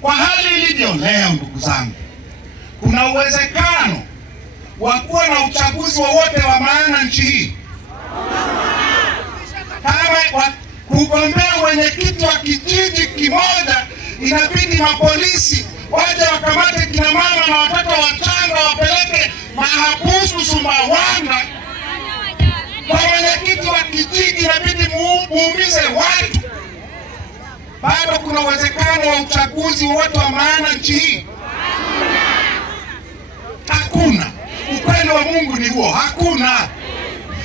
Kwa hali ilivyo leo, ndugu zangu, kuna uwezekano wa kuwa na uchaguzi wowote wa maana nchi hii kama kugombea mwenyekiti wa kijiji kimoja inabidi mapolisi waje wakamate kina mama na watoto wachanga wapeleke mahabusu Sumbawanga. Kwa mwenyekiti wa kijiji inabidi muumize watu. Bado kuna uwezekano wa uchaguzi wowote wa maana nchi hii? Hakuna. Ukweli wa Mungu ni huo, hakuna.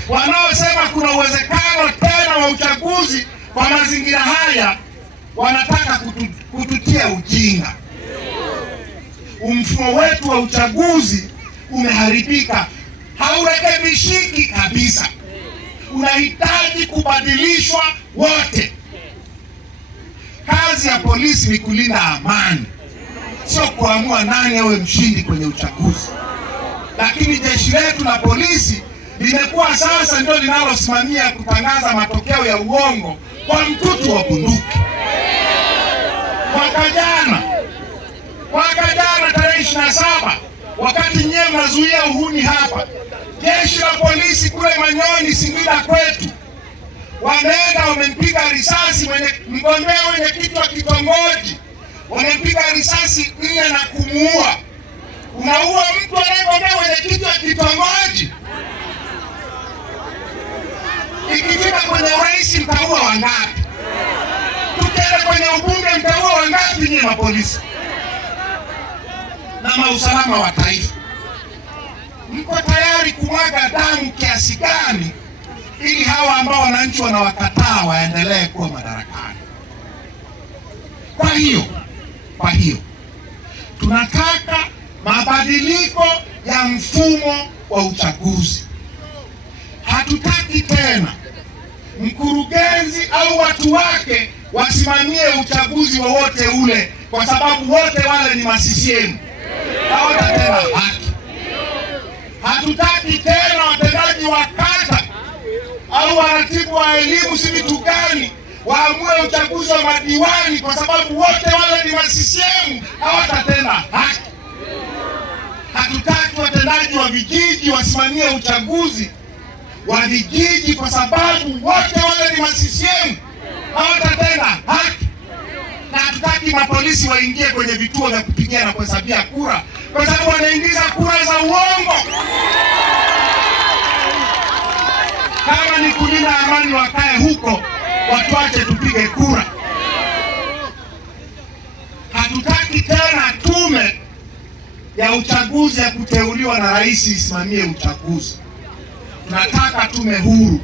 Wanaosema kuna uwezekano tena wa uchaguzi kwa mazingira haya wanataka kututia ujinga. Mfumo wetu wa uchaguzi umeharibika, haurekebishiki kabisa. Unahitaji kubadilishwa wote. Kazi ya polisi ni kulinda amani, sio kuamua nani awe mshindi kwenye uchaguzi. Lakini jeshi letu la polisi limekuwa sasa ndio linalosimamia kutangaza matokeo ya uongo kwa mtutu wa bunduki. Mwaka jana tarehe 27, wakati nyewe mnazuia uhuni hapa, jeshi la polisi kule Manyoni, Singida kwetu, wameenda wamempiga risasi mgombea mwenyekiti wa kitongoji, wamempiga risasi 4 na kumuua. Unaua mtu anayegombea mwenyekiti wa kitongoji? Ikifika kwenye urais mtaua wangapi? Tukienda kwenye ubunge mtaua wangapi nyinyi mapolisi na mausalama wa taifa? Mko tayari kumwaga damu kiasi gani ili hawa ambao wananchi wanawakataa waendelee kuwa madarakani? Kwa hiyo tunataka mabadiliko ya mfumo wa uchaguzi. Hatutaki tena mkurugenzi au watu wake wasimamie uchaguzi wowote ule, kwa sababu wote wale ni ma-CCM. Hawatatenda haki. Hatutaki tena watendaji wa kata au waratibu wa elimu si vitu gani waamue uchaguzi wa madiwani, kwa sababu wote wale ni ma-CCM. Hawatatenda haki. Hatutaki watendaji wa vijiji wasimamie uchaguzi wa vijiji, kwa sababu wote wale ni ma-CCM. Hawatatenda haki. Na hatutaki mapolisi waingie kwenye vituo vya kupigia na kuhesabia kura, kwa sababu wanaingiza kura za uongo. Kama ni kulinda amani, wakae huko, watu wache tupige kura. Hatutaki tena tume ya uchaguzi ya kuteuliwa na rais isimamie uchaguzi. Tunataka tume huru.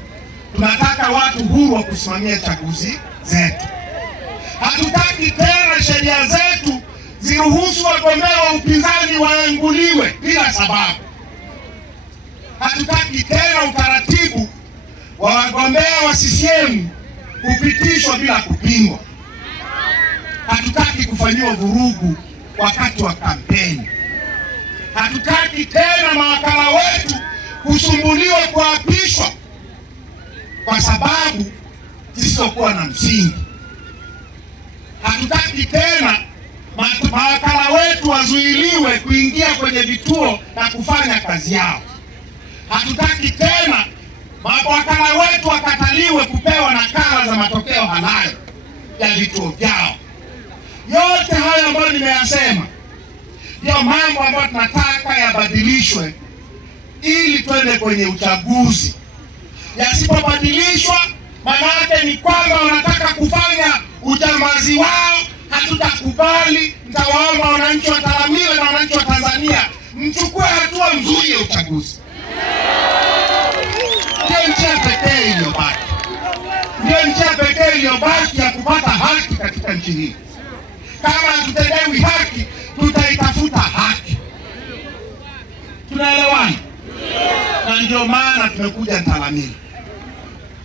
Tunataka watu huru wa kusimamia chaguzi zetu. Hatutaki tena sheria zetu ziruhusu wagombea wa upinzani waenguliwe bila sababu. Hatutaki tena utaratibu wa wagombea wa CCM kupitishwa bila kupingwa. Hatutaki kufanyiwa vurugu wakati wa kampeni. Hatutaki tena mawakala wetu kusumbuliwa kuapishwa kwa sababu zisizokuwa na msingi. Hatutaki tena mawakala wetu wazuiliwe kuingia kwenye vituo na kufanya kazi yao. Hatutaki tena mawakala wetu wakataliwe kupewa nakala za matokeo halali ya vituo vyao. Yote haya ambayo nimeyasema ndio mambo ambayo tunataka yabadilishwe ili twende kwenye uchaguzi. Yasipobadilishwa, maana yake ni kwamba wanataka kufanya ujambazi wao. Hatutakubali. Nitawaomba wananchi wa Talamila na wananchi wa Tanzania mchukue hatua nzuri ya uchaguzi. Ndio njia pekee iliyobaki ya kupata haki katika nchi hii. Kama hatutendewi haki, tutaitafuta haki. Tunaelewana? Na ndio maana tumekuja Talamila.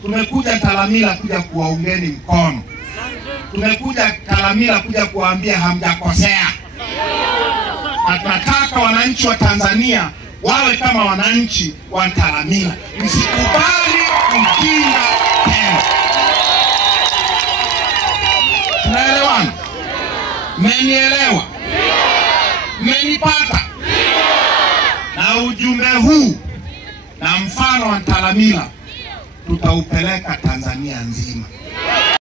Tumekuja Talamila kuja kuwaungeni mkono. Tumekuja Talamila kuja kuwaambia hamjakosea. Na tunataka wananchi wa Tanzania wawe kama wananchi wa Talamila. Msikubali ujinga tena. Tunaelewana? Mmenielewa? Mmenipata? Na ujumbe huu na mfano wa Ntalamila tutaupeleka Tanzania nzima.